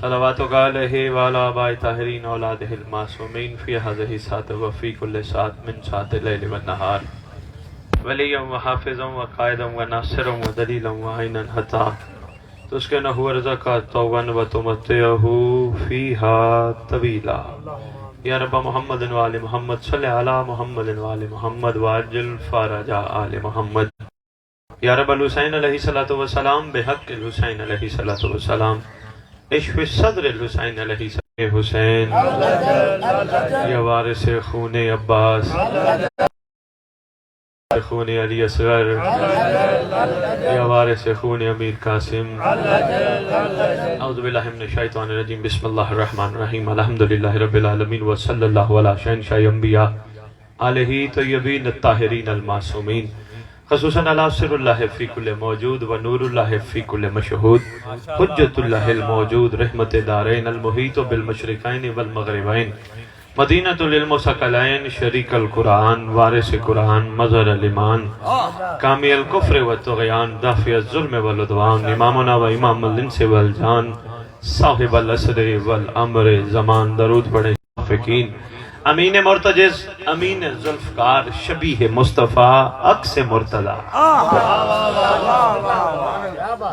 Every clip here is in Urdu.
صلواتک علیہ وعلی آباء طاہرین اولادہ المعصومین فی ہذہ الساعۃ وفی کل ساعۃ من ساعات اللیل والنہار ولیا وحافظا وقائدا وناصرا ودلیلا وعینا حتی تسکنہ ورزقہ طوعا وتمتعہ فیہا طویلا یا رب محمد وآل محمد صلی علی محمد وآل محمد وعجل فرج آل محمد یا رب الحسین علیہ الصلوۃ والسلام بحق الحسین علیہ الصلوۃ والسلام اشف صدر الحسین علیہ السلام حسین یا وارث خون عباس خون علی اصغر یا وارث خون امیر قاسم اعوذ باللہ من الشیطان الرجیم بسم اللہ الرحمن الرحیم الحمدللہ رب العالمین وصلی اللہ علی شہنشاہ انبیاء علیہ طیبین الطاہرین المعصومین خصوصاً علی سر اللہ فی کل موجود و نور اللہ فی کل مشہود حجت اللہ الموجود رحمت دارین المحیط بالمشرقین والمغربین مدینۃ للمثقلین شریک القرآن وارث قرآن مظہر الایمان کامی الکفر والطغیان دافع الظلم والعدوان امامنا و امام الانس والجان صاحب العصر والامر زمان درود پڑھیں شافقین امین مرتجز امین ذوالفقار شبیہ مصطفیٰ عکس مرتضی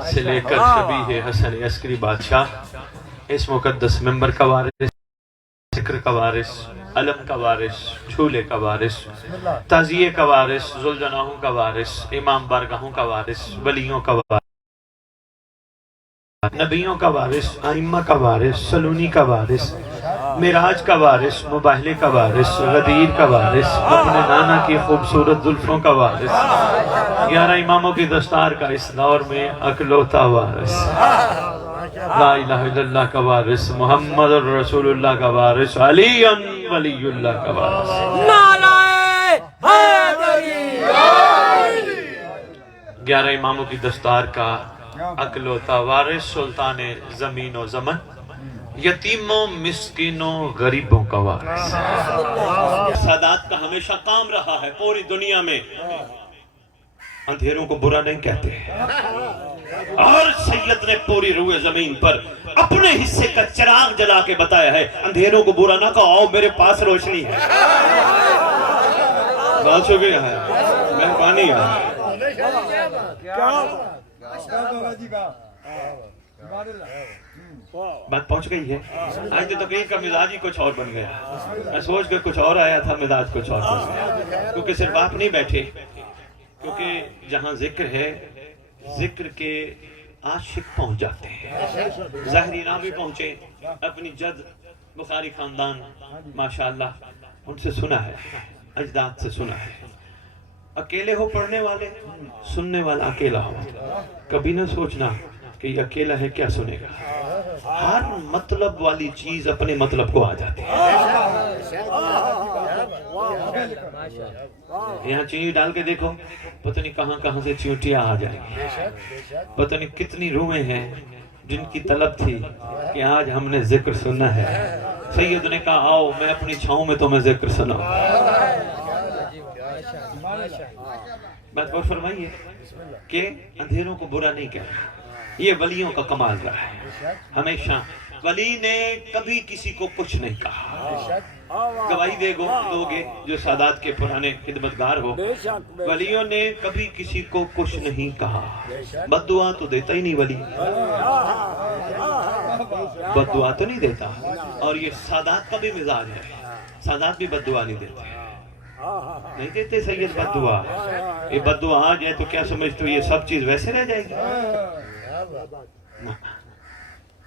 سے لے کر شبیہ حسن عسکری بادشاہ اس مقدس ممبر کا وارث ذکر کا وارث علم کا وارث جھولے کا وارث تعزیے کا وارث ذوالجناحوں کا وارث امام بارگاہوں کا وارث ولیوں کا وارث نبیوں کا وارث ائمہ کا وارث سلونی کا وارث معراج کا وارث مباہلے کا وارث غدیر کا وارث اپنے نانا کی خوبصورت زلفوں کا وارث 11 اماموں کی دستار کا اس دور میں اکلوتا وارث لا الہ الا اللہ کا وارث محمد رسول اللہ کا وارث علی ولی اللہ کا وارث نعرہ حیدری 11 اماموں کی دستار کا اکلوتا وارث سلطان زمین و زمن یتیموں مسکینوں غریبوں کا وارث سادات کا ہمیشہ کام رہا ہے پوری دنیا میں اندھیروں کو برا نہیں کہتے اور سید نے پوری روئے زمین پر اپنے حصے کا چراغ جلا کے بتایا ہے اندھیروں کو برا نہ کہو آؤ میرے پاس روشنی ہے بہت شکریہ ہے مہربانی ہے بات پہنچ گئی ہے آج تو کہیں کا مزاج ہی کچھ اور بن گیا میں سوچ کر کچھ اور آیا تھا مزاج کچھ اور بن گیا کیونکہ صرف آپ نہیں بیٹھے کیونکہ جہاں ذکر ہے ذکر کے عاشق پہنچ جاتے ہیں ظاہری نام بھی پہنچے اپنی جد بخاری خاندان ماشاءاللہ ان سے سنا ہے اجداد سے سنا ہے اکیلے ہو پڑھنے والے سننے والا اکیلا ہو کبھی نہ سوچنا کہ یہ اکیلا ہے کیا سنے گا ہر مطلب والی چیز اپنے مطلب کو آ جاتی ہے یہاں چینی ڈال کے دیکھو پتہ نہیں کہاں کہاں سے چیونٹیاں آ جائیں گی پتہ نہیں کتنی روحیں ہیں جن کی طلب تھی کہ آج ہم نے ذکر سنا ہے سید نے کہا آؤ میں اپنی چھاؤں میں تمہیں ذکر سناؤں بات اور فرمائیے کہ اندھیروں کو برا نہیں کہنا یہ ولیوں کا کمال رہا ہے ہمیشہ ولی نے کبھی کسی کو کچھ نہیں کہا گواہی دے گے جو سادات کے پرانے خدمتگار ہو ولیوں نے کبھی کسی کو کچھ نہیں کہا بد دعا تو دیتا ہی نہیں ولی بد دعا تو نہیں دیتا اور یہ سادات کا بھی مزاج ہے سادات بھی بد دعا نہیں دیتے نہیں دیتے سید بد دعا یہ بد دعا آ جائے تو کیا سمجھتے ہو یہ سب چیز ویسے رہ جائے گی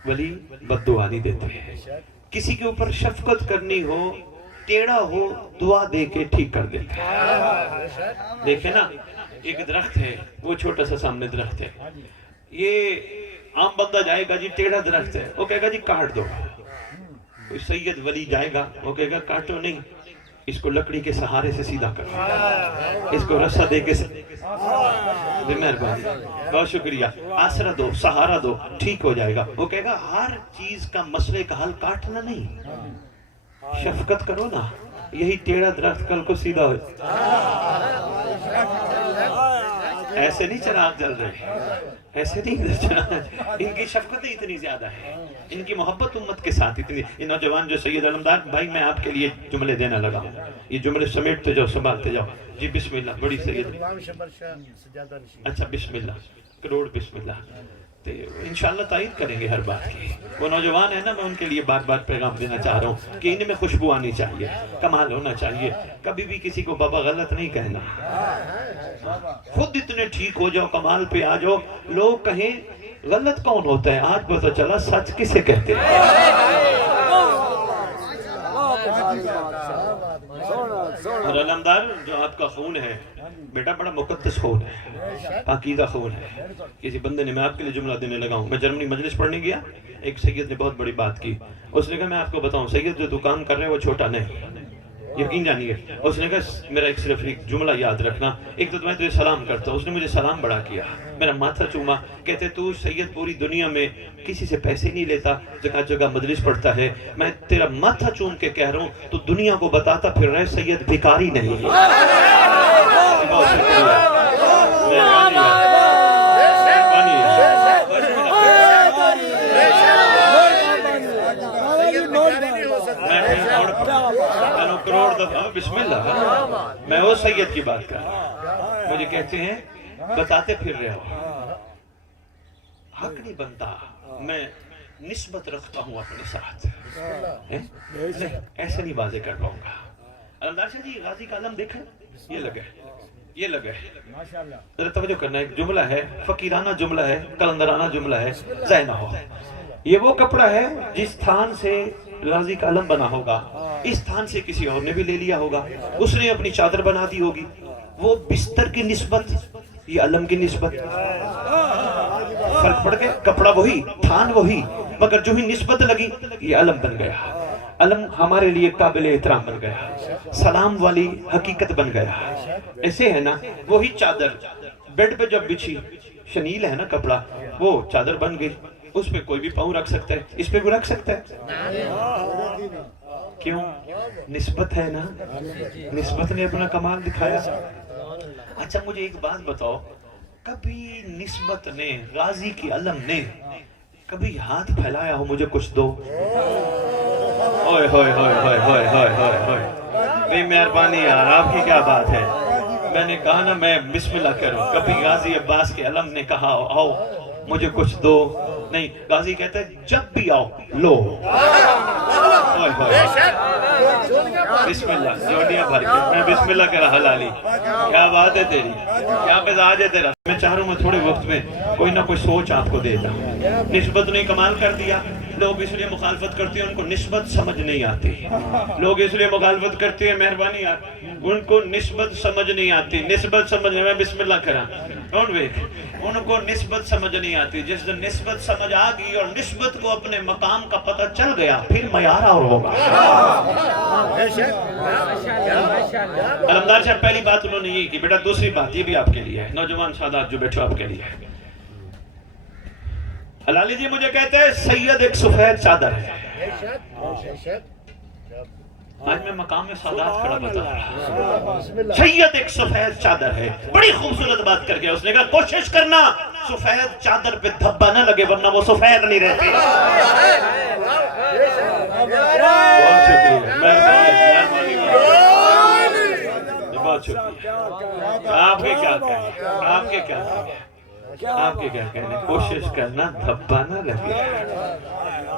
ولی بد دعا نہیں دیتے کسی کے اوپر شفقت کرنی ہو ٹیڑھا ہو دعا دے کے ٹھیک کر دیتے دیکھیں نا ایک درخت ہے وہ چھوٹا سا سامنے درخت ہے یہ عام بندہ جائے گا جی ٹیڑھا درخت ہے وہ کہے گا جی کاٹ دو کوئی سید ولی جائے گا وہ کہے گا کاٹو نہیں اس کو لکڑی کے سہارے سے سیدھا کرو اس کو رسہ دے کے مہربانی بہت شکریہ آسرا دو سہارا دو ٹھیک ہو جائے گا وہ کہے گا ہر چیز کا مسئلے کا حل کاٹنا نہیں شفقت کرو نا یہی ٹیڑھا درخت کل کو سیدھا ہو ایسے نہیں چراغ جل رہے، ایسے نہیں، ان کی شفقتیں اتنی زیادہ ہیں، ان کی محبت امت کے ساتھ اتنی۔ یہ نوجوان جو سید علمدار بھائی، میں آپ کے لیے جملے دینا لگا ہوں، یہ جملے سمیٹتے جاؤ، سنبھالتے جاؤ جی۔ بسم اللہ، بڑی سید، اچھا بسم اللہ، کروڑ بسم اللہ، تو انشاءاللہ تائید کریں گے ہر بات کی۔ وہ نوجوان ہے نا، میں ان کے لیے بار بار پیغام دینا چاہ رہا ہوں کہ ان میں خوشبو آنی چاہیے، کمال ہونا چاہیے، کبھی بھی کسی کو بابا غلط نہیں کہنا، خود اتنے ٹھیک ہو جاؤ، کمال پہ آ جاؤ، لوگ کہیں غلط کون ہوتا ہے، آج پتہ چلا سچ کسے کہتے ہیں۔ اور علمدار جو آپ کا خون ہے بیٹا، بڑا مقدس خون ہے، پاکیزہ خون ہے۔ کسی بندے نے، میں آپ کے لیے جملہ دینے لگا ہوں، میں جرمنی مجلس پڑھنے گیا، ایک سید نے بہت بڑی بات کی، اس نے کہا میں آپ کو بتاؤں، سید جو دکان کر رہے ہیں وہ چھوٹا نہیں، یقین جانیے۔ اس نے کہا میرا صرف ایک جملہ یاد رکھنا، ایک تو میں تجھے سلام کرتا ہوں۔ اس نے مجھے سلام بڑا کیا، میرا ماتھا چوما، کہتے تو سید پوری دنیا میں کسی سے پیسے نہیں لیتا، جگہ جگہ مجلس پڑھتا ہے، میں تیرا ماتھا چوم کے کہہ رہا ہوں تو دنیا کو بتاتا پھر رہے سید بھکاری نہیں ہے۔ بہت شکریہ، کروڑ دفعہ بسم اللہ، میں وہ سید کی بات کر رہا ہوں۔ مجھے کہتے ہیں بتاتے پھر رہے ہو، حق نہیں بنتا، میں نسبت رکھتا ہوں اپنے ساتھ، ایسے نہیں بازے کر پاؤں گا۔ علمدار شاہ جی غازی کا علم دیکھیں، یہ لگے، یہ لگے، ذرا توجہ کرنا، ایک جملہ ہے، فقیرانہ جملہ ہے، کلندرانہ جملہ ہے، ضائع نہ ہو۔ یہ وہ کپڑا ہے جس تھان سے غازی کا علم بنا ہوگا، اس تھان سے کسی اور نے بھی لے لیا ہوگا، اس نے اپنی چادر بنا دی ہوگی، وہ بستر کی نسبت، یہ علم کی نسبت، فرق پڑ گیا، کپڑا وہی، تھان وہی، مگر جو ہی نسبت لگی یہ علم بن گیا۔ علم ہمارے لیے قابل احترام بن گیا، سلام والی حقیقت بن گیا۔ ایسے ہے نا، وہی چادر بیڈ پہ جب بچھی، شنیل ہے نا کپڑا، وہ چادر بن گئی، اس پہ کوئی بھی پاؤں رکھ سکتا ہے، اس پہ بھی رکھ سکتا ہے، کیوں؟ نسبت ہے نا، نسبت نے اپنا کمال دکھایا۔ اچھا مجھے ایک بات بتاؤ، کبھی نسبت نے، غازی کی علم نے کبھی ہاتھ پھیلایا ہو مجھے کچھ دو؟ اوئے ہوئے ہوئے ہوئے ہوئے ہوئے ہوئے ہوئے، بے مہربانی یار، آپ کی کیا بات ہے؟ میں نے کہا نا میں بسم اللہ کروں، کبھی غازی عباس کے علم نے کہا آؤ مجھے کچھ دو؟ نہیں، غازی کہتا ہے جب بھی آؤ لو۔ بسم اللہ، جوڑیاں بھر کے میں بسم اللہ کر رہا، حلالی کیا بات ہے تیری، کیا مزاج ہے تیرا۔ میں چاہ رہا ہوں میں تھوڑے وقت میں کوئی نہ کوئی سوچ آپ کو دیتا ہوں۔ نسبت نے کمال کر دیا، لوگ اس لیے مخالفت کرتے ہیں، ان کو نسبت سمجھ نہیں آتی، لوگ اس لیے مخالفت کرتے ہیں، مہربانی یار، ان کو نسبت سمجھ نہیں آتی، نسبت سمجھ، میں بسم اللہ کرا، ان کو نسبت سمجھ نہیں آتی۔ جس دن نسبت سمجھ آ گئی اور نسبت کو اپنے مقام کا پتہ چل گیا، پھر معیار اور ہوگا۔ علمدار صاحب پہلی بات انہوں نے یہ کی، بیٹا دوسری بات یہ بھی آپ کے لیے ہے، نوجوان سادات جو بیٹھو آپ کے لیے ہے۔ حلالی جی مجھے کہتے ہیں سید ایک سفید چادر ہے، آج میں مقام سادات کھڑا بتا رہا، سید ایک سفید چادر ہے، بڑی خوبصورت بات کر گیا۔ اس نے کہا کوشش کرنا سفید چادر پہ دھبا نہ لگے ورنہ وہ سفید نہیں رہتی۔ بہت شکریہ، مہربانی، بہت شکریہ۔ آپ کے کیا کہنے، آپ کے کیا کہنے، آپ کے کیا کہنے، کوشش کرنا دھبا نہ لگے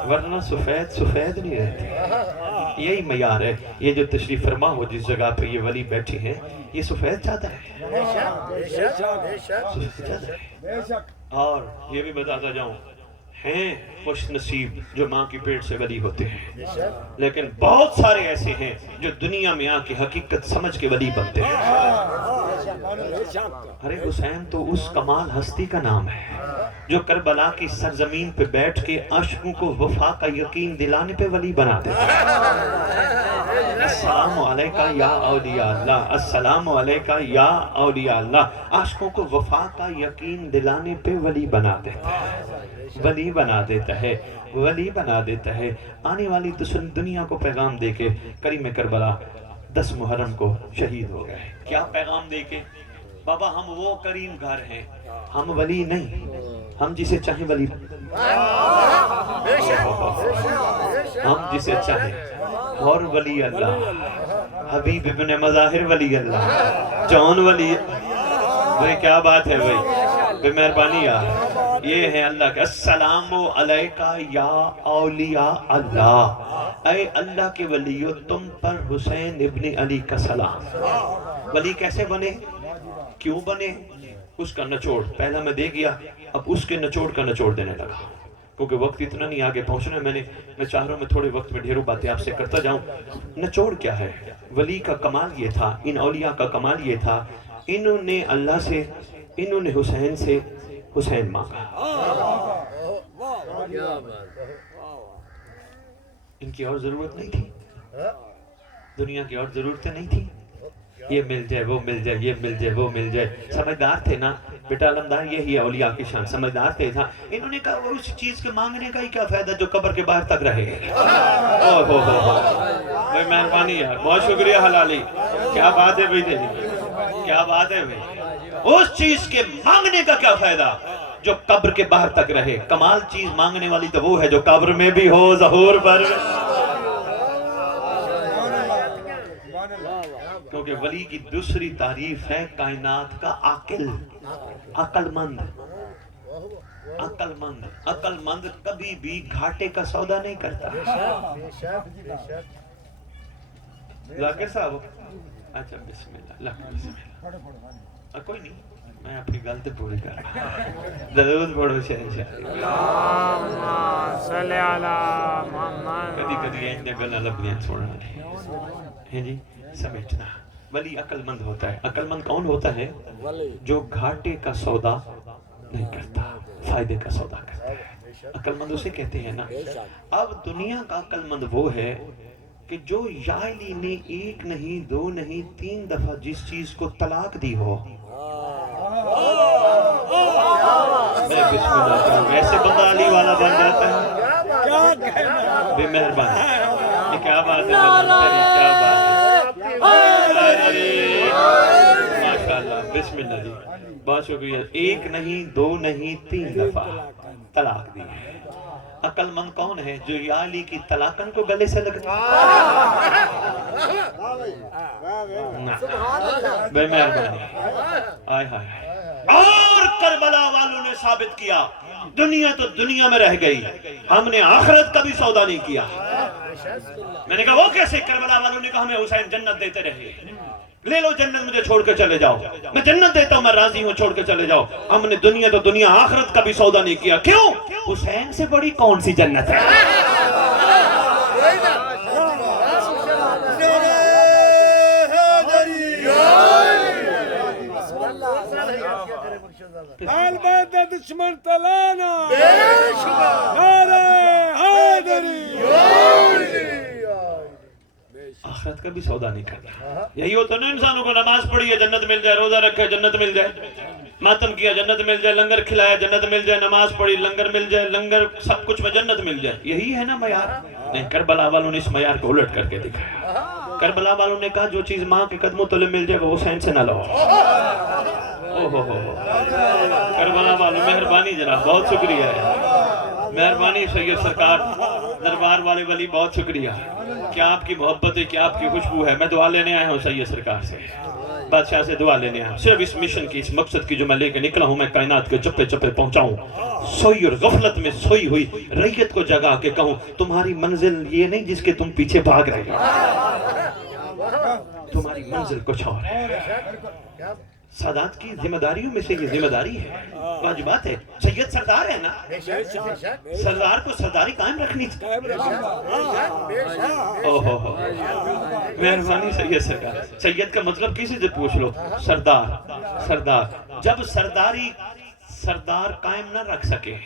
ورنہ سفید سفید نہیں رہتی۔ یہی معیار ہے۔ یہ جو تشریف فرما ہو جس جگہ پہ یہ ولی بیٹھے ہیں، یہ سفید چادر ہے، اور یہ بھی بتاتا جاؤں، ہیں خوش نصیب جو ماں کی پیٹ سے ولی ہوتے ہیں، لیکن بہت سارے ایسے ہیں جو دنیا میں آ کے حقیقت سمجھ کے ولی بنتے ہیں۔ ارے حسین تو اس کمال ہستی کا نام ہے جو کربلا کی سرزمین پہ بیٹھ کے عاشقوں کو وفا کا یقین دلانے پہ ولی بنا دیتا ہے۔ السلام علیکہ یا اولیاء اللہ، السلام علیکہ یا اولیاء اللہ، عاشقوں کو وفا کا یقین دلانے پہ ولی بنا دیتا ہے، ولی بنا دیتا ہے، ولی بنا دیتا ہے۔ آنے والی دنیا کو پیغام دے کے کریم کربلا 10 محرم کو شہید ہو گئے۔ کیا پیغام دے کے؟ بابا ہم وہ کریم گھر ہیں، ہم ولی نہیں، ہم جسے چاہیں ولی، ہم جسے چاہیں، اور ولی اللہ حبیب ابن مظاہر ولی اللہ جون ولی، بھئی کیا بات ہے بھئی، بے مہربانی یار، یہ ہے اللہ کے السلام علیکہ یا اولیاء اللہ، اے اللہ کے ولیو تم پر حسین ابن علی کا سلام۔ ولی کیسے بنے، کیوں بنے، اس کا نچوڑ پہلا میں دے گیا، اب اس کے نچوڑ کا نچوڑ دینے لگا، کیونکہ وقت اتنا نہیں آگے پہنچنا ہے، میں چاہ رہا ہوں میں تھوڑے وقت میں ڈھیروں باتیں آپ سے کرتا جاؤں۔ نچوڑ کیا ہے، ولی کا کمال یہ تھا، ان اولیاء کا کمال یہ تھا، انہوں نے اللہ سے، انہوں نے حسین سے حسین مانگا، ان کی اور ضرورت نہیں تھی، دنیا کی اور ضرورتیں نہیں تھی، یہ مل جائے وہ مل جائے، یہ مل جائے وہ مل جائے، سمجھدار تھے نا بیٹا علمدار، یہی ہے اولیاء کی شان، سمجھدار تھے تھا، انہوں نے کہا وہ اس چیز کے مانگنے کا ہی کیا فائدہ جو قبر کے باہر تک رہے، بھائی مہربانی یار، بہت شکریہ حلالی، کیا بات ہے بھائی تیری، کیا بات ہے بھائی، اس چیز کے مانگنے کا کیا فائدہ جو قبر کے باہر تک رہے، کمال چیز مانگنے والی تو وہ ہے جو قبر میں بھی ہو، ظہور پر، کیونکہ ولی کی دوسری تعریف ہے کائنات کا عاقل، عقل مند، عقل مند، عقل مند کبھی بھی گھاٹے کا سودا نہیں کرتا۔ ذاکر صاحب، اچھا بسم اللہ، بسم اللہ، کوئی نہیں، میں اپنی غلطی پوری کر رہا ہوں، درود پڑھو شہنشاہ، اللہم صلی علی محمد، کدی کدی ایندے گلہ لبنیاں چھوڑنا ہے جی، سمجھنا، ولی عقل مند ہوتا ہے، عقل مند کون ہوتا ہے، جو گھاٹے کا سودا نہیں کرتا، فائدے کا سودا کرتا ہے، عقل مند اسے کہتے ہیں نا۔ اب دنیا کا عقل مند وہ ہے کہ جو یا علی نے ایک نہیں دو نہیں تین دفعہ جس چیز کو طلاق دی ہو، میں بسم اللہ کروں، ایسے بندہ علی والا بن جاتا ہے، بے مہربانی، یہ کیا بات ہے، کیا بات ہے، ماشاءاللہ، بسم اللہ جی، بہت شکریہ، ایک نہیں دو نہیں تین دفعہ طلاق دی ہے۔ عقل مند کون ہے، جو یا علی کی طلاقن کو گلے سے لگتا بے مہربانی، آئے ہائے، اور کربلا والوں نے ثابت کیا، دنیا تو دنیا میں رہ گئی، ہم نے آخرت کا بھی سودا نہیں کیا۔ میں نے کہا وہ کیسے، کربلا والوں نے کہا ہمیں حسین جنت دیتے رہے، لے لو جنت، مجھے چھوڑ کے چلے جاؤ، میں جنت دیتا ہوں، میں راضی ہوں، چھوڑ کے چلے جاؤ، ہم نے دنیا تو دنیا آخرت کا بھی سودا نہیں کیا، کیوں، حسین سے بڑی کون سی جنت ہے۔ البیت دشمن تلانا، نعرہ حیدری، آخرت کا بھی سودا نہیں کرنا، یہی ہوتا نا انسانوں کو، نماز پڑھی ہے جنت مل جائے، روزہ رکھے جنت مل جائے، ماتم کیا جنت مل جائے، لنگر کھلایا جنت مل جائے، نماز پڑھی لنگر مل جائے، لنگر سب کچھ میں جنت مل جائے، یہی ہے نا معیار۔ نہیں، کربلا والوں نے اس معیار کو الٹ کر کے دکھایا، کربلا والوں نے کہا جو چیز ماں کے قدموں تلے مل جائے وہ حسین سے نہ لو۔ کربلا والوں مہربانی جناب، بہت شکریہ ہے، مہربانی سید سرکار، دربار والے ولی بہت شکریہ، کیا آپ کی محبت ہے، کیا آپ کی خوشبو ہے، میں دعا لینے آیا ہوں سید سرکار سے، بادشاہ سے دعا لینے آیا ہوں، صرف اس مشن کی، اس مقصد کی جو میں لے کے نکلا ہوں، میں کائنات کے چپے چپے پہنچاؤں، سوئی اور غفلت میں سوئی ہوئی ریت کو جگا کے کہوں تمہاری منزل یہ نہیں جس کے تم پیچھے بھاگ رہے ہو، تمہاری منزل کچھ اور ہے۔ سادات کی ذمہ داریوں میں سے یہ ذمہ داری ہے، واجبات ہے، سید سردار ہے نا، سردار کو سرداری قائم رکھنی چاہیے۔ مہربانی سید سرکار، سید کا مطلب کسی سے پوچھ لو، سردار، سردار، جب سرداری سردار قائم نہ رکھ سکے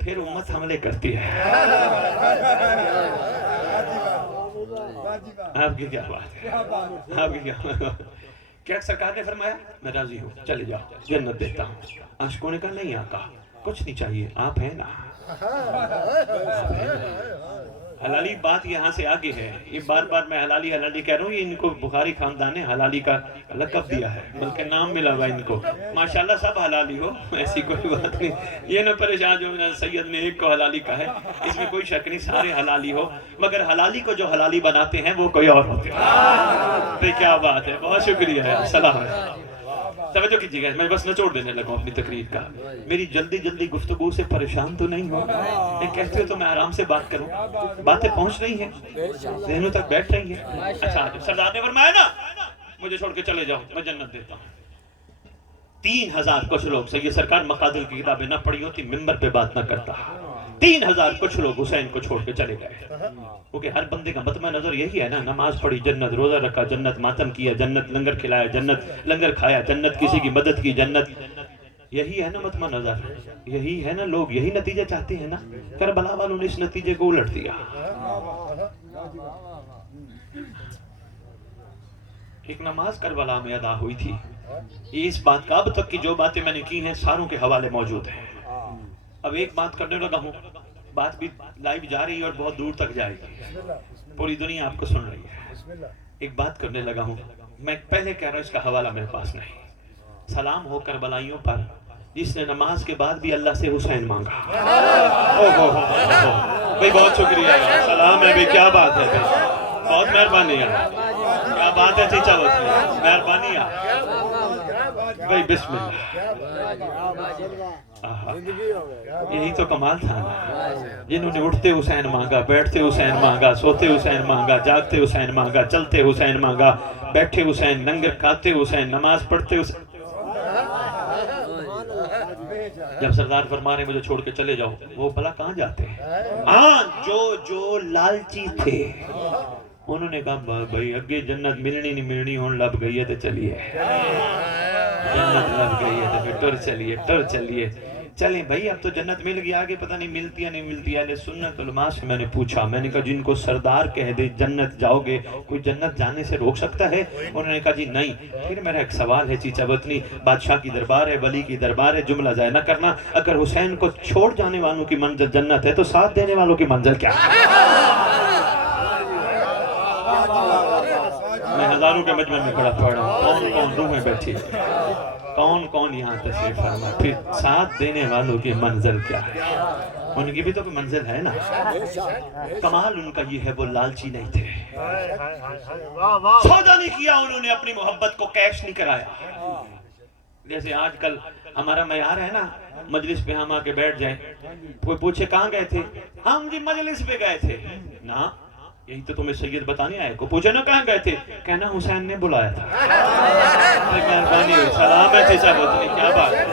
پھر امت حملے کرتی ہے۔ آپ کی کیا بات ہے، آپ کی کیا بات ہے، کیا سرکار نے فرمایا میں راضی ہوں، چلے جاؤ، جنت دیتا ہوں۔ عاشقوں نے کہا نہیں آقا، کچھ نہیں چاہیے، آپ ہیں نا، حلالی بات یہاں سے آگے ہے. یہ بار بار میں حلالی حلالی کہہ رہا ہوں. یہ ان کو بخاری خاندان نے حلالی کا لقب دیا ہے, بلکہ نام ملا ہوا ان کو. ماشاءاللہ سب حلالی ہو, ایسی کوئی بات نہیں. یہ نہ پریشان جو سید نے ایک کو حلالی کہا ہے, اس میں کوئی شک نہیں, سارے حلالی ہو. مگر حلالی کو جو حلالی بناتے ہیں وہ کوئی اور ہوتے ہیں. کیا بات ہے, بہت شکریہ ہے. السلام علیکم. توجہ کیجیے گا, میں بس نچوڑ دینے لگا ہوں اپنی تقریر کا. میری جلدی گفتگو سے پریشان تو نہیں ہو؟ یہ کہتے ہو تو میں آرام سے بات کروں. باتیں پہنچ رہی ہیں, ذہنوں تک بیٹھ رہی ہیں. اچھا, سردار نے فرمایا نا مجھے چھوڑ کے چلے جاؤ, میں جنت دیتا ہوں. 3000 کچھ لوگ, سید سرکار مقادل کی کتابیں نہ پڑھی ہوتی منبر پہ بات نہ کرتا. 3000 کچھ لوگ حسین کو چھوڑ کے چلے گئے. کیونکہ ہر بندے کا مطمع نظر یہی ہے نا, نماز پڑھی جنت, روزہ رکھا جنت, ماتم کیا جنت, لنگر کھلایا جنت, لنگر کھایا جنت, کسی کی مدد کی جنت. یہی ہے نا مطمع نظر, یہی ہے نا, لوگ یہی نتیجہ چاہتے ہیں نا. کربلا والوں نے اس نتیجے کو الٹ دیا. ایک نماز کربلا میں ادا ہوئی تھی. اس بات کا اب تک کی جو باتیں میں نے کی ہیں ساروں کے حوالے موجود ہیں. اب ایک بات کرنے لگا ہوں, بات بھی لائیو جا رہی ہے اور بہت دور تک جائے گی, پوری دنیا آپ کو سن رہی ہے. ایک بات کرنے لگا ہوں, میں پہلے کہہ رہا ہوں, اس کا حوالہ میرے پاس نہیں. سلام ہو کربلائیوں پر جس نے نماز کے بعد بھی اللہ سے حسین مانگا. بھئی بہت شکریہ, سلام ہے بھئی, کیا بات ہے بھئی, بہت مہربانی ہے, کیا بات ہے چیچا, بہت مہربانی ہے بھئی. بسم اللہ. یہی تو کمال تھا نا, جنہوں نے اٹھتے حسین مانگا, بیٹھتے حسین مانگا, سوتے حسین مانگا, جاگتے حسین مانگا, چلتے حسین مانگا, بیٹھے حسین, لنگر کھاتے حسین, نماز پڑھتے حسین. جب سردار فرما رہے مجھے چھوڑ کے چلے جاؤ, وہ بھلا کہاں جاتے ہیں؟ ہاں, جو لالچی تھے انہوں نے کہا بھائی اگے جنت ملنی نہیں ملنی, ہون لب گئی ہے تو چلیے, جنت لب گئی ہے تو پھر ٹر چلیے. چلیں بھائی, اب تو جنت مل گئی, آگے پتہ نہیں ملتی ہے نہیں ملتی ہے. سنت علماء سے میں نے پوچھا, میں نے کہا جن کو سردار کہہ دے جنت جاؤ گے, کوئی جنت جانے سے روک سکتا ہے؟ انہوں نے کہا جی نہیں. پھر میرا ایک سوال ہے چیچا بطنی, بادشاہ کی دربار ہے, ولی کی دربار ہے, جملہ ضائع نہ کرنا. اگر حسین کو چھوڑ جانے والوں کی منزل جنت ہے تو ساتھ دینے والوں کی منزل کیا ہے؟ میں ہزاروں کے مجمع میں کھڑا پڑھ رہا ہوں, کون روحیں بیٹھی ہے, کون یہاں تشریف فرما, پھر ساتھ دینے والوں کی منزل کیا ہے؟ ان کی بھی تو کوئی منزل ہے نا. کمال ان کا یہ ہے, وہ لالچی نہیں تھے, سودا نہیں کیا انہوں نے, اپنی محبت کو کیش نہیں کرایا. جیسے آج کل ہمارا معیار ہے نا, مجلس پہ ہم آ کے بیٹھ جائیں, کوئی پوچھے کہاں گئے تھے, ہم جی مجلس پہ گئے تھے نا, یہی تو تمہیں سید بتانے آئے. کو پوچھے نا کہاں گئے تھے, کہنا حسین نے بلایا تھا. مہربانی, سلام ہے چیچا بطنی, کیا بات ہے.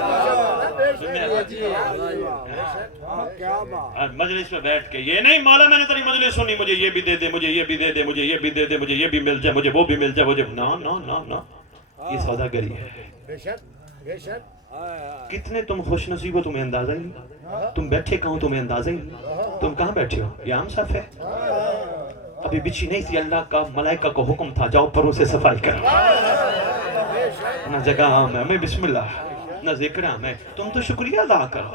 مجلس میں بیٹھ کے یہ نہیں, مولا میں نے تیری مجلس سنی, مجھے یہ بھی دے دے, مجھے یہ بھی دے دے, مجھے یہ بھی دے دے, مجھے یہ بھی مل جائے, مجھے وہ بھی مل جائے, مجھے نا, یہ سوداگری ہے. کتنے تم خوش نصیب ہو, تمہیں اندازہ ہی نہیں. تم بیٹھے کہاں, تمہیں اندازہ ہی نہیں. تم کہاں بیٹھے ہو, یہ عام صف ہے. ابھی بچھی نہیں تھی, اللہ کا ملائکہ کو حکم تھا جاؤ پروں سے صفائی کرو. نہ جگہ عام ہے, میں بسم اللہ, نہ ذکر عام ہے. تم تو شکریہ ادا کرو.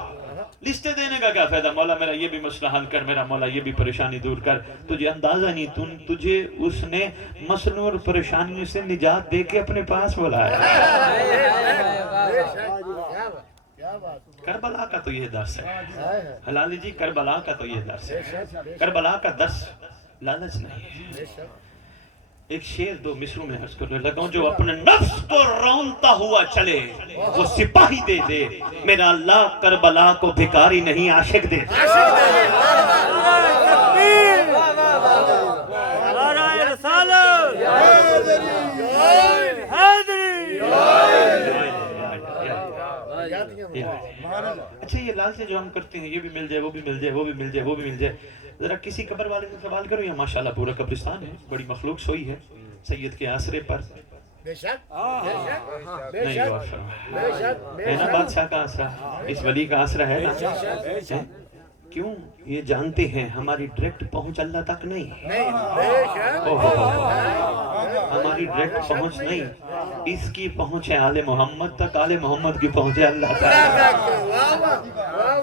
لسٹیں دینے کا کیا فائدہ, مولا میرا یہ بھی مسئلہ حل کر, میرا مولا یہ بھی پریشانی دور کر. تجھے اندازہ نہیں, تجھے اس نے مسئلوں اور پریشانیوں سے نجات دے کے اپنے پاس بلایا. کربلا کا تو یہ درس ہے حلالی جی, کربلا کا تو یہ درس ہے. کربلا کا درس لالچ نہیں ہے. ایک شعر دو مصروں میں عرض کرنے لگا ہوں, جو اپنے نفس کو رونتا ہوا چلے وہ سپاہی دے دے, میرا اللہ کربلا کو بھکاری نہیں عاشق دے دے. اچھا, یہ لالچ جو ہم کرتے ہیں, یہ بھی مل جائے, وہ بھی مل جائے, وہ بھی مل جائے, وہ بھی مل جائے. ذرا کسی قبر والے سے سوال کرو, یا ماشاءاللہ پورا قبرستان ہے, بڑی مخلوق سوئی ہے سید کے آسرے پر. نہیں غور فرمائے, ہے نا بادشاہ کا آسرا, اس ولی کا آسرا ہے نا. کیوں, یہ جانتے ہیں ہماری ڈائریکٹ پہنچ اللہ تک نہیں, ہماری ڈائریکٹ پہنچ نہیں, اس کی پہنچ ہے آل محمد تک, آل محمد کی پہنچ ہے اللہ تک.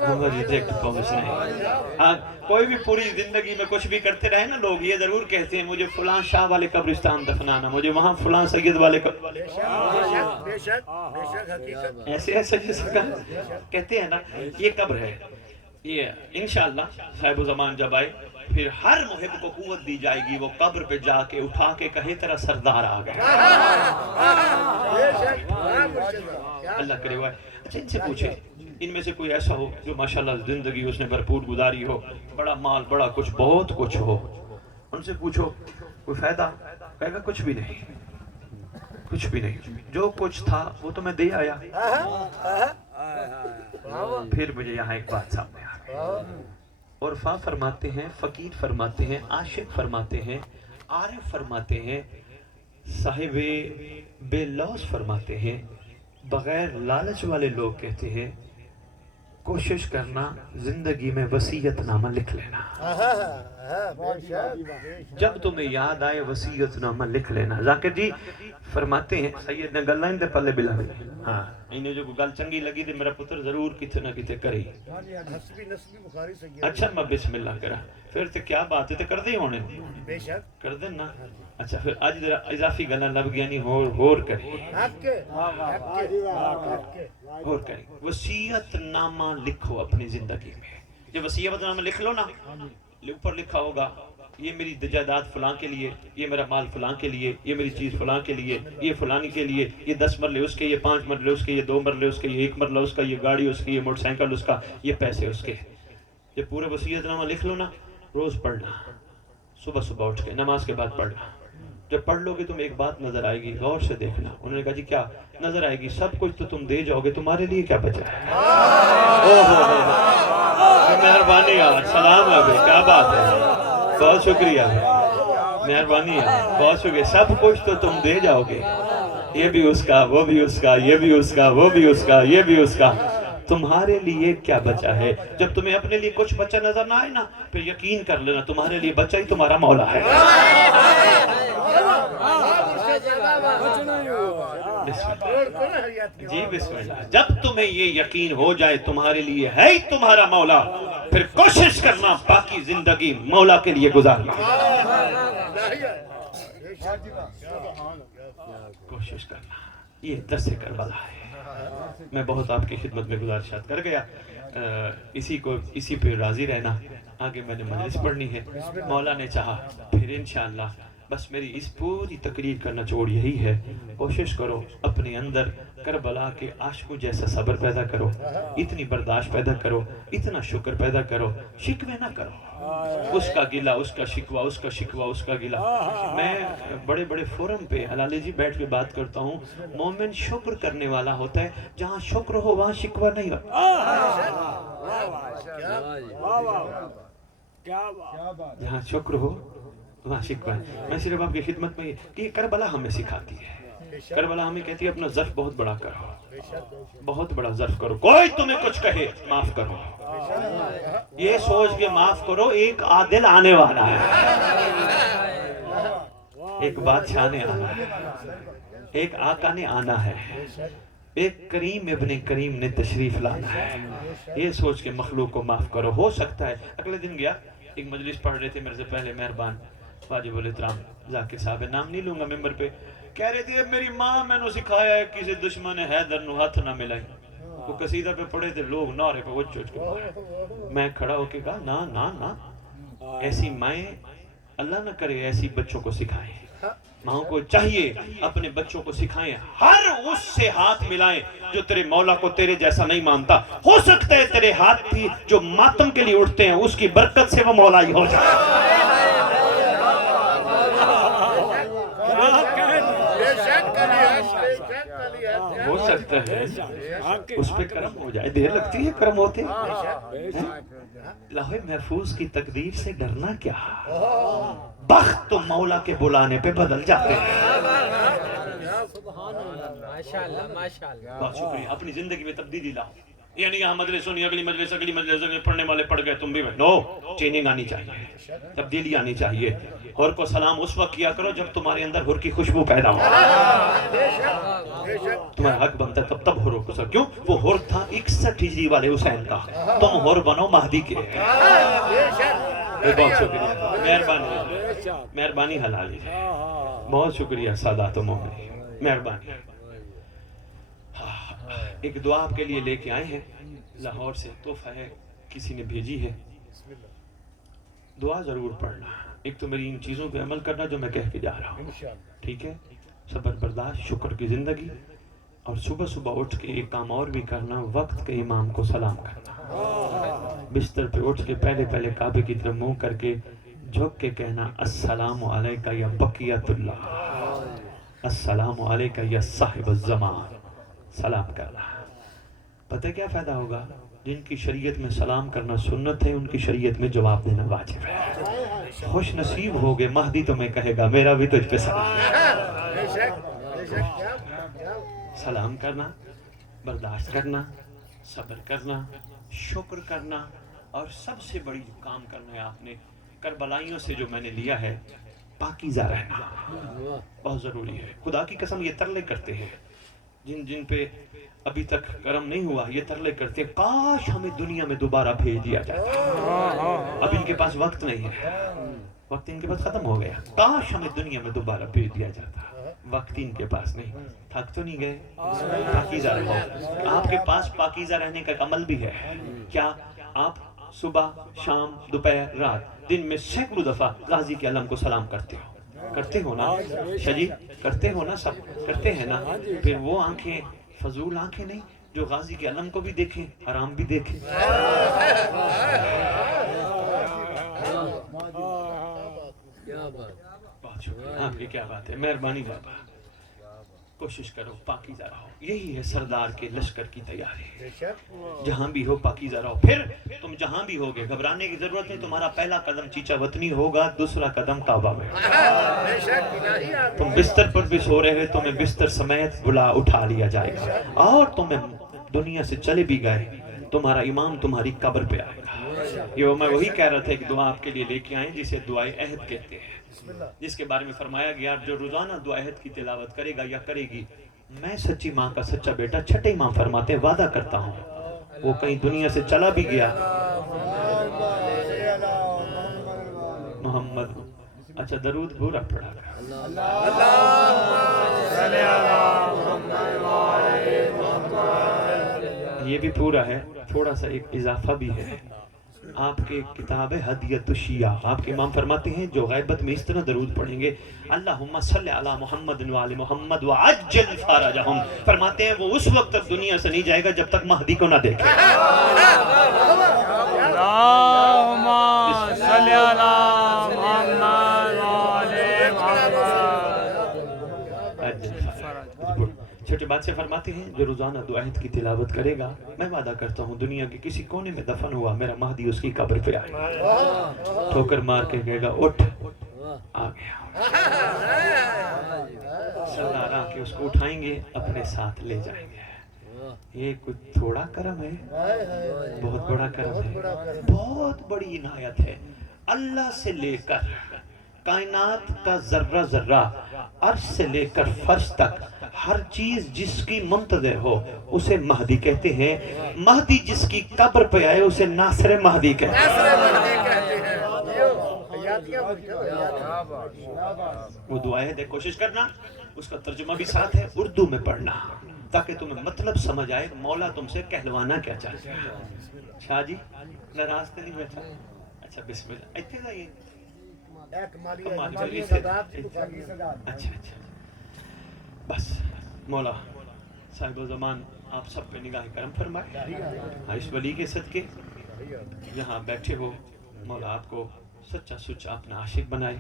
ریجیکٹ پہنچ نہیں. ہاں کوئی بھی پوری زندگی میں کچھ بھی کرتے رہے نا لوگ، یہ ضرور کہتے ہیں مجھے فلاں شاہ والے قبرستان دفنانا، مجھے وہاں فلاں سید والے ایسے ایسے جیسے کہتے ہیں نا. یہ قبر ہے، یہ انشاءاللہ صاحب زمان جب آئے پھر ہر محب کو قوت دی جائے گی، وہ قبر پہ جا کے اٹھا کے کہے تیرا سردار آ گیا. اللہ کرے ہوا ہے. اچھا ان سے پوچھیں، ان میں سے کوئی ایسا ہو جو ماشاءاللہ زندگی اس نے بھرپور گزاری ہو، بڑا مال بڑا کچھ بہت کچھ ہو، ان سے پوچھو کوئی فائدہ؟ کہے گا کچھ بھی نہیں، کچھ بھی نہیں، جو کچھ تھا وہ تو میں دے آیا. پھر مجھے یہاں ایک بات سامنے آ گئی. عرفا فرماتے ہیں، فقیر فرماتے ہیں، عاشق فرماتے ہیں، عارف فرماتے ہیں، صاحب بے لوث فرماتے ہیں، بغیر لالچ والے لوگ کہتے ہیں کوشش کرنا زندگی میں وصیت نامہ لکھ لینا. جب تمہیں یاد آئے وصیت نامہ لکھ لینا. ذاکر جی فرماتے ہیں سید نے گلہ اندے پلے بلا ہوئی. ہاں انہیں جو گل چنگی لگی تھی میرا پتر ضرور کتے نہ کتے کرے. اچھا میں بسم اللہ کرا پھر تے کیا بات ہے تے کر دے ہونے کر دیں نا. اچھا پھر آج ذرا اضافی گلہ لب گیا نہیں ہور کریں اور کریں. وصیت نامہ لکھو اپنی زندگی میں. جب وصیت نامہ لکھ لو نا، اوپر لکھا ہوگا یہ میری جائیداد فلاں کے لیے، یہ میرا مال فلاں کے لیے، یہ میری چیز فلاں کے لیے، یہ فلانی کے لیے، یہ 10 مرلے اس کے، یہ 5 مرلے اس کے، یہ 2 مرلے اس کے، یہ 1 مرلہ اس کا، یہ گاڑی اس کی، یہ موٹر سائیکل اس کا، یہ پیسے اس کے. یہ پورے وصیت نامہ لکھ لو نا، روز پڑھنا، صبح صبح اٹھ کے نماز کے بعد پڑھنا. جب پڑھ لو گے تم ایک بات نظر آئے گی، غور سے دیکھنا. انہوں نے کہا جی کیا نظر آئے گی؟ سب کچھ تو تم دے جاؤ گے، تمہارے لیے کیا بچا ہے؟ مہربانی ہے، سلام ہے بھائی، کیا بات ہے، بہت شکریہ، مہربانی ہے، بہت شکریہ. سب کچھ تو تم دے جاؤ گے، یہ بھی اس کا، وہ بھی اس کا، یہ بھی اس کا، وہ بھی اس کا، یہ بھی اس کا، تمہارے لیے کیا بچا ہے؟ جب تمہیں اپنے لیے کچھ بچا نظر نہ آئے نا، پھر یقین کر لینا تمہارے لیے بچا ہی تمہارا مولا ہے. جی بسم اللہ. جب تمہیں یہ یقین ہو جائے تمہارے لیے ہے ہی تمہارا مولا، پھر کوشش کرنا باقی زندگی مولا کے لیے گزارنا. کوشش کرنا. یہ درس کربلا ہے. میں بہت آپ کی خدمت میں گزارشات کر گیا. اسی پہ راضی رہنا. آگے میں نے مجلس پڑھنی ہے، مولا نے چاہا پھر انشاءاللہ. بس میری اس پوری تقریر کا نچوڑ یہی ہے، کوشش کرو اپنے اندر کربلا کے عاشقوں جیسا صبر پیدا کرو، اتنی برداشت پیدا کرو، اتنا شکر پیدا کرو، شکوے نہ کرو. اس کا گلہ، اس کا شکوہ، اس کا شکوہ، اس کا گلہ. میں بڑے بڑے فورم پہ حلالے جی بیٹھ کے بات کرتا ہوں. مومن شکر کرنے والا ہوتا ہے، جہاں شکر ہو وہاں شکوہ نہیں ہوتا. جہاں شکر ہو وہاں شکوہ ہے. میں صرف آپ کی خدمت میں یہ کربلا ہمیں سکھاتی ہے. کربلا ہمیں کہتی ہے اپنا ظرف بہت بڑا کرو، بہت بڑا ظرف کرو. کوئی تمہیں کچھ کہے معاف کرو، یہ سوچ کے معاف کرو ایک عادل آنے والا ہے، ایک بادشاہ نے آنا ہے، ایک آقا نے آنا ہے، ایک کریم ابن کریم نے تشریف لانا ہے. یہ سوچ کے مخلوق کو معاف کرو. ہو سکتا ہے اگلے دن گیا ایک مجلس پڑھ رہے تھے میرے سے پہلے مہربان واجب الاحترام ذاکر صاحب، نام نہیں لوں گا ممبر پہ، کہہ رہے تھے میری ماں میں نے سکھایا ہے کسی دشمن حیدر نو ہاتھ نہ ملائی. وہ قصیدہ پہ پڑھے تھے لوگ نعرے پہ وچ وچ کے. میں کھڑا ہو کے کہا نا نا نا، ایسی مائیں اللہ نہ کرے ایسی بچوں کو سکھائیں. ماں کو چاہیے اپنے بچوں کو سکھائیں، ہر اس سے ہاتھ ملائیں جو تیرے مولا کو تیرے جیسا نہیں مانتا. ہو سکتا ہے تیرے ہاتھ بھی جو ماتم کے لیے اٹھتے ہیں اس کی برکت سے وہ مولا ہی ہو جائے. ہو سکتا ہے اس پہ کرم ہو جائے. دیر لگتی ہے کرم ہوتے. لوح محفوظ کی تقدیر سے ڈرنا کیا، بخت تو مولا کے بلانے پہ بدل جاتے ہیں. بہت شکریہ. اپنی زندگی میں تبدیلی لاؤ. یعنی یہاں مجلس سنی، اگلی مجلس پڑھنے والے پڑھ گئے تم بھی نو، چینجنگ آنی چاہیے، تبدیلی آنی چاہیے. ہور کو سلام اس وقت کیا کرو جب تمہارے اندر ہور کی خوشبو پیدا ہو. تمہارا حق بنتا ہے تب ہور کو سر. کیوں؟ وہ ہور تھا 61 ہجری والے حسین کا، تم ہور بنو مہدی کے. بہت شکریہ، مہربانی حلالی، بہت شکریہ سادات و مومنین، مہربانی. ایک دعا آپ کے لیے لے کے آئے ہیں، لاہور سے تحفہ ہے، کسی نے بھیجی ہے. دعا ضرور پڑھنا. ایک تو میری ان چیزوں پہ عمل کرنا جو میں کہہ کے جا رہا ہوں، ٹھیک ہے؟ صبر برداشت، شکر کی زندگی، اور صبح صبح اٹھ کے ایک کام اور بھی کرنا، وقت کے امام کو سلام کرنا. بستر پہ اٹھ کے پہلے کعبے کی طرف منہ کر کے جھک کے کہنا السلام علیکہ یا بقیت اللہ، السلام علیکہ یا صاحب الزمان. سلام کرنا. پتہ کیا فائدہ ہوگا؟ جن کی شریعت میں سلام کرنا سنت ہے، ان کی شریعت میں جواب دینا واجب ہے. خوش نصیب ہوگے، مہدی تمہیں کہے گا میرا بھی تجھ پہ سلام. سلام کرنا، برداشت کرنا، صبر کرنا، شکر کرنا، اور سب سے بڑی کام کرنا ہے آپ نے کربلائیوں سے جو میں نے لیا ہے، پاکیزہ رہنا بہت ضروری ہے. خدا کی قسم یہ ترلے کرتے ہیں جن پہ ابھی تک کرم نہیں ہوا، یہ ترلے کرتے ہیں کاش ہمیں دنیا میں دوبارہ بھیج دیا جاتا. اب ان کے پاس وقت نہیں ہے، وقت ان کے پاس ختم ہو گیا. کاش ہمیں دنیا میں دوبارہ بھیج دیا جاتا، وقت ان کے پاس نہیں. تھک تو نہیں گئے؟ پاکیزہ رہو. آپ کے پاس پاکیزہ رہنے کا عمل بھی ہے. کیا آپ صبح، شام، دوپہر، رات، دن میں سینکڑوں دفعہ غازی کے علم کو سلام کرتے ہو؟ کرتے ہو نا شجی؟ کرتے ہو نا؟ سب کرتے ہیں نا؟ پھر وہ آنکھیں فضول آنکھیں نہیں جو غازی کے علم کو بھی دیکھیں، حرام بھی دیکھیں. بہت شکریہ آپ کی، کیا بات ہے، مہربانی بابا. کوشش کرو پاکیزہ رہو، یہی ہے سردار کے لشکر کی تیاری. جہاں بھی ہو پاکیزہ رہو. پھر تم جہاں بھی ہوگے گھبرانے کی ضرورت نہیں. تمہارا پہلا قدم چیچا وطنی ہوگا، دوسرا قدم کعبہ میں. تم بستر پر بھی سو رہے، تمہیں بستر سمیت بلا اٹھا لیا جائے گا، اور تمہیں دنیا سے چلے بھی گئے تمہارا امام تمہاری قبر پہ آئے گا. یہ میں وہی کہہ رہا تھا، ایک دعا آپ کے لیے لے کے آئیں جسے دعائے عہد کہتے ہیں، جس کے بارے میں فرمایا گیا جو روزانہ دعا عہد کی تلاوت کرے گا یا کرے گی، میں سچی ماں کا سچا بیٹا، چھٹے امام فرماتے ہیں، وعدہ کرتا ہوں وہ کہیں دنیا سے چلا بھی گیا محمد. اچھا درود پورا پڑھا گا. یہ بھی پورا ہے، تھوڑا سا ایک اضافہ بھی ہے. آپ کے کتاب ہدیۃ الشیعہ، آپ کے امام فرماتے ہیں جو غیبت میں اس طرح درود پڑھیں گے اللہم صلی علی محمد وعلی محمد وعجل فرجہم، فرماتے ہیں وہ اس وقت تک دنیا سے نہیں جائے گا جب تک مہدی کو نہ دیکھے. اللہم صلی علی محمد وعلی محمد. چھوٹے بادشاہ فرماتے ہیں جو روزانہ دعا عہد کی تلاوت کرے گا، میں وعدہ کرتا ہوں دنیا کے کسی کونے میں دفن ہوا میرا مہدی اس کی قبر پہ آئے گا، ٹھوکر مار کے کہے گا اٹھ، آ گیا. سردار آ کے اس کو اٹھائیں گے، اپنے ساتھ لے جائیں گے. یہ کچھ تھوڑا کرم ہے، بہت بڑا کرم ہے، بہت بڑی عنایت ہے. اللہ سے لے کر کائنات کا ذرہ ذرہ، عرش سے لے کر فرش تک ہر چیز جس کی منتظر ہو اسے مہدی کہتے ہیں. مہدی جس کی قبر پہ آئے اسے ناصر مہدی کہتے ہیں. وہ دعائیں دے، کوشش کرنا اس کا ترجمہ بھی ساتھ ہے، اردو میں پڑھنا تاکہ تمہیں مطلب سمجھ آئے مولا تم سے کہلوانا کیا چاہتے ہیں. شاہ جی ناراض تو نہیں بیٹھا؟ اچھا بسم اللہ. اتنے جائیے. اچھا بس مولا صاحب زمان آپ سب پہ نگاہ کرم فرمائے. اس ولی کے صدقے یہاں بیٹھے ہو، مولا آپ کو سچا سچا اپنا عاشق بنائے.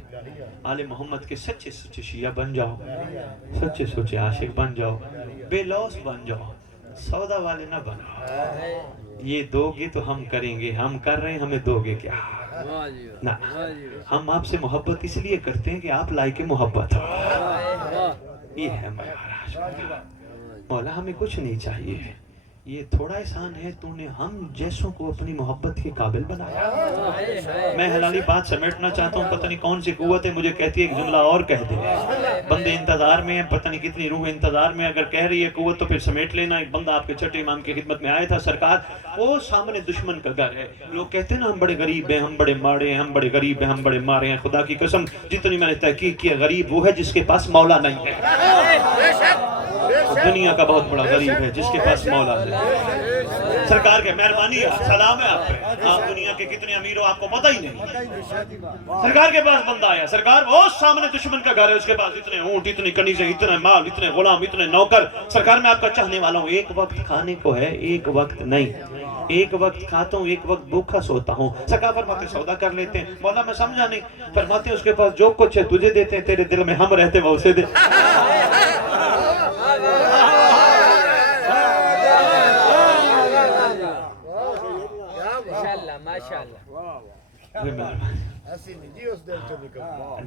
آل محمد کے سچے سچے شیعہ بن جاؤ، سچے سچے عاشق بن جاؤ، بے لوث بن جاؤ، سودا والے نہ بنو. یہ دو گے تو ہم کریں گے، ہم کر رہے ہیں، ہمیں دو گے کیا؟ نہ، ہم آپ سے محبت اس لیے کرتے ہیں کہ آپ لائق محبت ہو. یہ ہے مولا، ہمیں کچھ نہیں چاہیے. یہ تھوڑا احسان ہے، تو نے ہم جیسوں کو اپنی محبت کے قابل بنایا۔ میں حلالی بات سمیٹنا چاہتا ہوں، پتہ نہیں کون سی قوت ہے مجھے کہتی ہے ایک جملہ اور کہہ دے۔ بندے انتظار میں ہیں، پتہ نہیں کتنی روح انتظار میں، اگر کہہ رہی ہے قوت تو پھر سمیٹ لینا۔ ایک بندہ آپ کے چھٹے امام کی خدمت میں آیا تھا، سرکار وہ سامنے دشمن کا گھر ہے، لوگ کہتے ہیں نا ہم بڑے غریب ہیں، ہم بڑے ماڑے ہیں، ہم بڑے غریب ہیں، ہم بڑے مارے ہیں۔ خدا کی قسم جتنی میں نے تحقیق کی، غریب وہ ہے جس کے پاس مولا نہیں ہے۔ دنیا کا بہت بڑا غریب ہے جس کے پاس مولا ہے۔ سرکار کے مہربانی ہے، سلام ہے آپ پہ، آپ دنیا کے کتنے امیر ہو آپ کو پتہ ہی نہیں۔ سرکار کے پاس بندہ آیا، سرکار وہ سامنے دشمن کا گھر ہے، اس کے پاس اتنے اونٹ، اتنی کنیزیں، اتنے مال، اتنے غلام، اتنے نوکر۔ سرکار میں آپ کا چاہنے والا ہوں، ایک وقت کھانے کو ہے، ایک وقت نہیں، ایک وقت کھاتا ہوں، ایک وقت بھوکا سوتا ہوں۔ سرکار فرماتے ہیں سودا کر لیتے ہیں۔ مولا میں سمجھا نہیں، فرماتے ہیں اس کے پاس جو کچھ ہے تجھے دیتے ہیں، تیرے دل میں ہم رہتے وہ اسے دے۔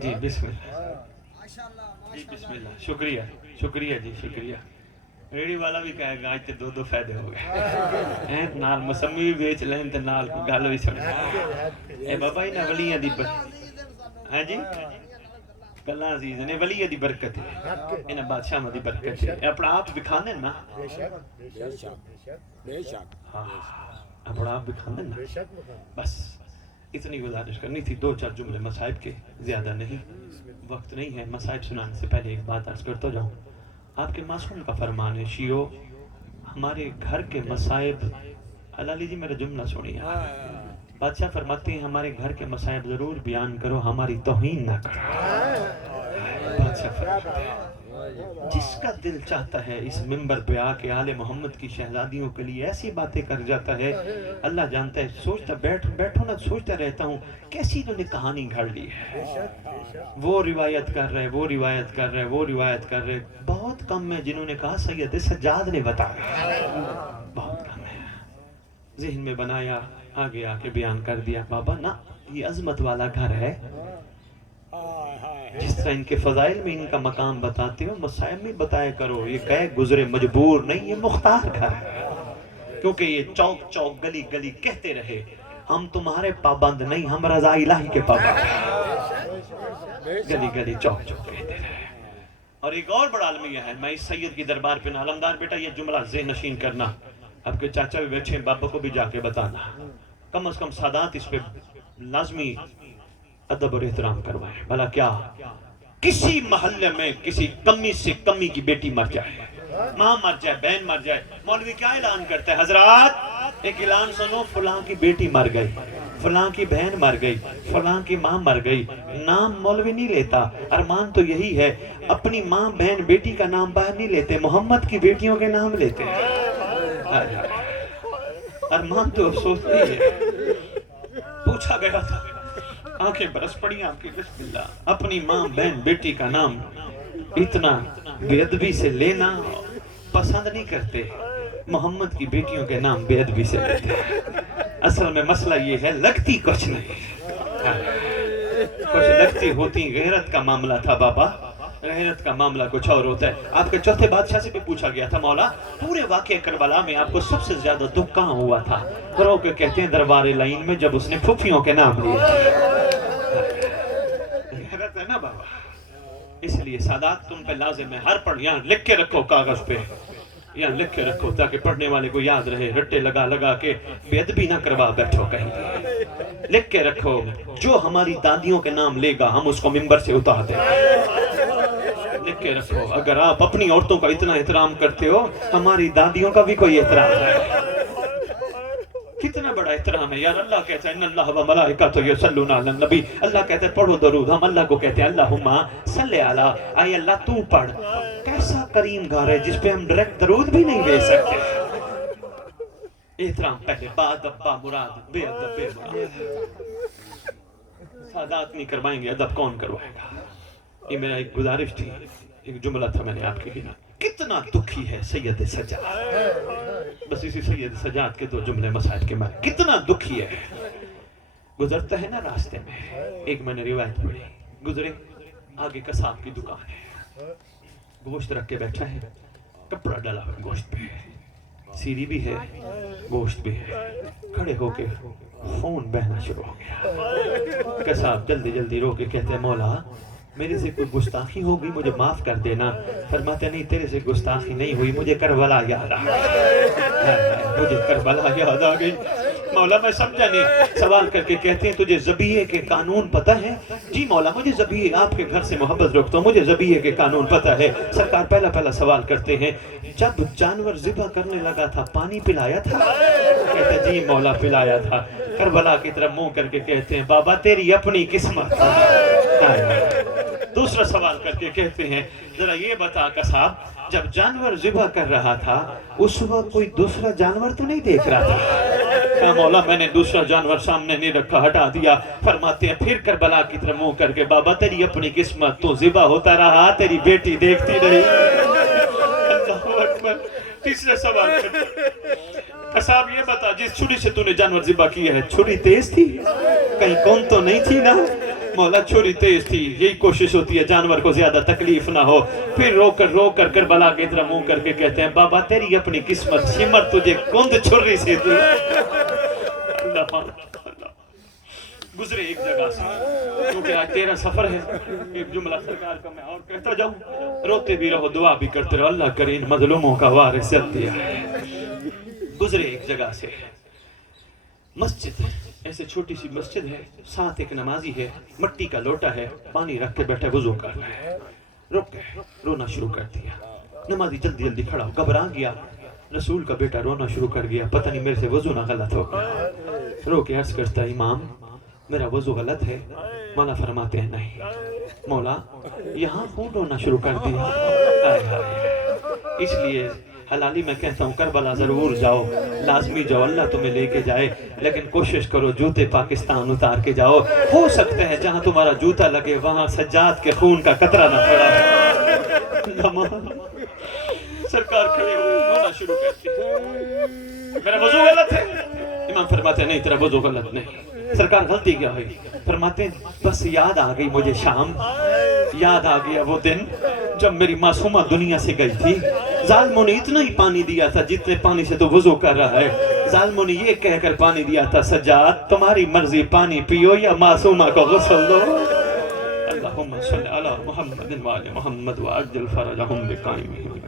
جی بسم اللہ، جی بسم اللہ، شکریہ شکریہ جی شکریہ۔ ریڈی والا بھی کہے گا آج دو فائدے ہو گئے، نال مسمی بھی بیچ لیں تے نال کو گل بھی سن۔ اے بابا انہاں ولیاں دی ہاں جی گلاں عزیز نے، ولیاں دی برکت ہے، انہاں بادشاہاں دی برکت ہے۔ اپنا آپ دکھاندے نا، ہاں اپنا آپ دکھاندے نا۔ بس اتنی گزارش کرنی تھی، دو چار جملے مصائب کے، زیادہ نہیں، وقت نہیں ہے۔ مصائب سنانے سے پہلے ایک بات عرض کرتا جاؤں، آپ کے معصوم کا فرمان ہے شیعو، ہمارے گھر کے مصائب، علالی جی میرا جملہ سنیے، بادشاہ فرماتے ہیں ہمارے گھر کے مصائب ضرور بیان کرو، ہماری توہین نہ کرو۔ بادشاہ فرماتے ہیں جس کا دل چاہتا ہے اس منبر پہ آ کے آل محمد کی شہزادیوں کے لیے ایسی باتیں کر جاتا ہے، اللہ جانتا ہے۔ سوچتا بیٹھو نا، سوچتا رہتا ہوں کیسی انہوں نے کہانی گھڑ لی ہے، وہ روایت کر رہے، وہ روایت کر رہے، وہ روایت کر رہے۔ بہت کم ہے جنہوں نے کہا سید سجاد نے بتایا، بہت کم ہے۔ ذہن میں بنایا، آگے آ کے بیان کر دیا۔ بابا نا یہ عظمت والا گھر ہے، جس طرح ان کے فضائل میں ان کا مقام بتاتے ہو، مصائب میں بتایا کرو۔ یہ کہے گزرے مجبور نہیں، یہ مختار گھر ہے، کیونکہ یہ چوک چوک گلی گلی کہتے رہے ہم تمہارے پابند نہیں، ہم رضا الہی کے پابند ہیں۔ گلی گلی چوک چوک کہتے رہے۔ اور ایک اور بڑا المیہ ہے، میں اس سید کی دربار پہ علمدار بیٹا یہ جملہ ذہن نشین کرنا، آپ کے چاچا بھی بیٹھے ہیں، بابا کو بھی جا کے بتانا، کم از کم سادات اس پہ لازمی ادب اور احترام کروائیں۔ بھلا کیا کسی محلے میں کسی کمی سے کمی کی بیٹی مر جائے، ماں مر جائے، بہن مر جائے، مولوی کیا اعلان کرتا ہے؟ حضرات ایک اعلان سنو، فلاں کی بیٹی مر گئی، فلاں کی بہن مر گئی، فلاں کی ماں مر گئی۔ نام مولوی نہیں لیتا، ارمان تو یہی ہے، اپنی ماں بہن بیٹی کا نام باہر نہیں لیتے، محمد کی بیٹیوں کے نام لیتے ہیں۔ ارمان تو افسوس نہیں ہے۔ پوچھا گیا تھا، آنکھیں برس پڑی آپ کی، بسم اللہ، اپنی ماں بہن بیٹی کا نام اتنا بے ادبی سے لینا پسند نہیں کرتے، محمد کی بیٹیوں کے نام بے ادبی سے لیتے ہیں۔ اصل میں مسئلہ یہ ہے لگتی کچھ نہیں، کچھ لگتی ہوتی، غیرت کا معاملہ تھا بابا، غیرت کا معاملہ کچھ اور ہوتا ہے۔ آپ کے چوتھے بادشاہ سے بھی پوچھا گیا تھا، مولا پورے واقعہ کربلا میں آپ کو سب سے زیادہ دکھ کہاں ہوا تھا؟ رو کے کہتے ہیں دربار لعین میں، جب اس نے پھوپھیوں کے نام لیے تھے۔ غیرت ہے نا بابا، اس لیے سادات تم پہ لازم ہے، ہر پڑھ یہاں لکھ کے رکھو کاغذ پہ، یہاں لکھ کے رکھو تاکہ پڑھنے والے کو یاد رہے، رٹے لگا لگا کے بے ادبی نہ کروا بیٹھو کہیں۔ لکھ کے رکھو، جو ہماری دادیوں کے نام لے گا ہم اس کو منبر سے اتار دیں۔ لکھ کے رکھو، اگر آپ اپنی عورتوں کا اتنا احترام کرتے ہو، ہماری دادیوں کا بھی کوئی احترام ہے۔ کتنا بڑا احترام ہے یار۔ اللہ کہتا ہے ان اللہ و ملائکۃ یصلون علی النبی، اللہ کہتا ہے پڑھو درود، ہم اللہ کو کہتے ہیں اللہم صلی علی، آئے اللہ تو پڑھ۔ کیسا کریم گھر ہے جس پہ ہم ڈائریکٹ درود بھی نہیں بھیج سکتے۔ احترام پہلے، بعد ابا مراد، بے ادب بے مراد۔ سادات نہیں کروائیں گے، ادب کون کروائے گا؟ یہ میرا ایک گزارش تھی، ایک جملہ تھا میں نے آپ کے لیے۔ کتنا دکھی ہے سید سجاد، بس اسی سید سجاد کے دو جملے مسائل کے معنی، کتنا دکھی ہے۔ گزرتا ہے نا راستے میں، ایک میں نے روایت پڑھی، گزرے آگے قصاب کی دکان ہے، گوشت رکھ کے بیٹھا ہے، کپڑا ڈالا ہوا گوشت پہ، سیری بھی ہے، گوشت بھی ہے. کھڑے ہو کے خون بہنا شروع ہو گیا. قصاب جلدی جلدی رو کے کہتے ہیں مولا میرے سے کوئی گستاخی ہوگی مجھے معاف کر دینا. فرماتے نہیں تیرے سے گستاخی نہیں ہوئی، مجھے کربلا یاد آ گئی، مجھے کربلا یاد آ گئی. مولا میں سمجھا نہیں. سوال کر کے کہتے ہیں تجھے ذبیحے کے قانون پتہ ہے؟ جی مولا مجھے ذبیحے، آپ کے گھر سے محبت رکھتا ہوں، مجھے ذبیحے کے قانون پتہ ہے. سرکار پہلا سوال کرتے ہیں جب جانور ذبح کرنے لگا تھا پانی پلایا تھا؟ کہتے جی مولا پلایا تھا. کربلا کی طرف منہ کر کے کہتے ہیں بابا تیری اپنی قسمت. دوسرا سوال کر کے کہتے ہیں ذرا یہ بتا قصاب جب جانور ذبح کر رہا تھا اس وقت کوئی دوسرا جانور تو نہیں دیکھ رہا تھا؟ کہا مولا میں نے دوسرا جانور سامنے نہیں رکھا، ہٹا دیا. فرماتے ہیں پھر کربلا کی طرف منہ کر کے بابا تیری اپنی قسمت، تو ذبح ہوتا رہا تیری بیٹی دیکھتی رہی. اللہ اکبر. تیسرا سوال قصاب یہ بتا جس چھری سے تو نے جانور ذبح کیا ہے چھری تیز تھی؟ کہیں کون تو نہیں تھی نا؟ مولا چھری تیز تھی. یہی کوشش ہوتی ہے جانور کو زیادہ تکلیف نہ ہو. پھر رو کر کربلا کی طرح منہ کر کے کہتے ہیں بابا تیری اپنی قسمت، شمر تجھے کند چھری سے دی. اللہ گزرے ایک جگہ سے کیونکہ آج تیرا سفر ہے. ایک جملہ سرکار کا میں اور کہتا جاؤں، روتے بھی رہو دعا بھی کرتے رہو، اللہ کریم مظلوموں کا وارث دیا ہے. گزرے ایک جگہ سے مسجد، ایسے چھوٹی سی مسجد ہے، ساتھ ایک نمازی ہے، مٹی کا لوٹا ہے، پانی رکھ کے بیٹھے وضو کر رہا ہے. رک گئے، رونا شروع کر دیا. نمازی جلدی جلدی کھڑا ہو، گھبرا گیا. رسول کا بیٹا رونا شروع کر گیا، پتہ نہیں میرے سے وضو نہ غلط ہو گیا. رو کے عرض کرتا ہے امام میرا وضو غلط ہے؟ مولا فرماتے ہیں نہیں. مولا یہاں خون رونا شروع کر دیا. اس لیے حلالی میں کہتا ہوں کربلا ضرور جاؤ، لازمی جاؤ، اللہ تمہیں لے کے جائے، لیکن کوشش کرو جوتے پاکستان اتار کے جاؤ. ہو سکتا ہے جہاں تمہارا جوتا لگے وہاں سجاد کے خون کا قطرہ نہ پڑا. سرکار کھڑے ہوئے رونا شروع کرتی میرا وضو غلط ہے؟ امام فرماتے ہیں نہیں تیرا وضو غلط نہیں. سرکار غلطی کیا ہوئی؟ فرماتے ہیں بس یاد آ گئی مجھے شام، یاد آ گیا وہ دن جب میری معصومہ دنیا سے گئی تھی. ظالموں نے اتنا ہی پانی دیا تھا جتنے پانی سے تو وضو کر رہا ہے. ظالموں نے یہ کہہ کر پانی دیا تھا سجاد تمہاری مرضی پانی پیو یا معصومہ کو غسل دو. اللہم صلی علی محمد وآل محمد وعجل فرجہم بقائمہم.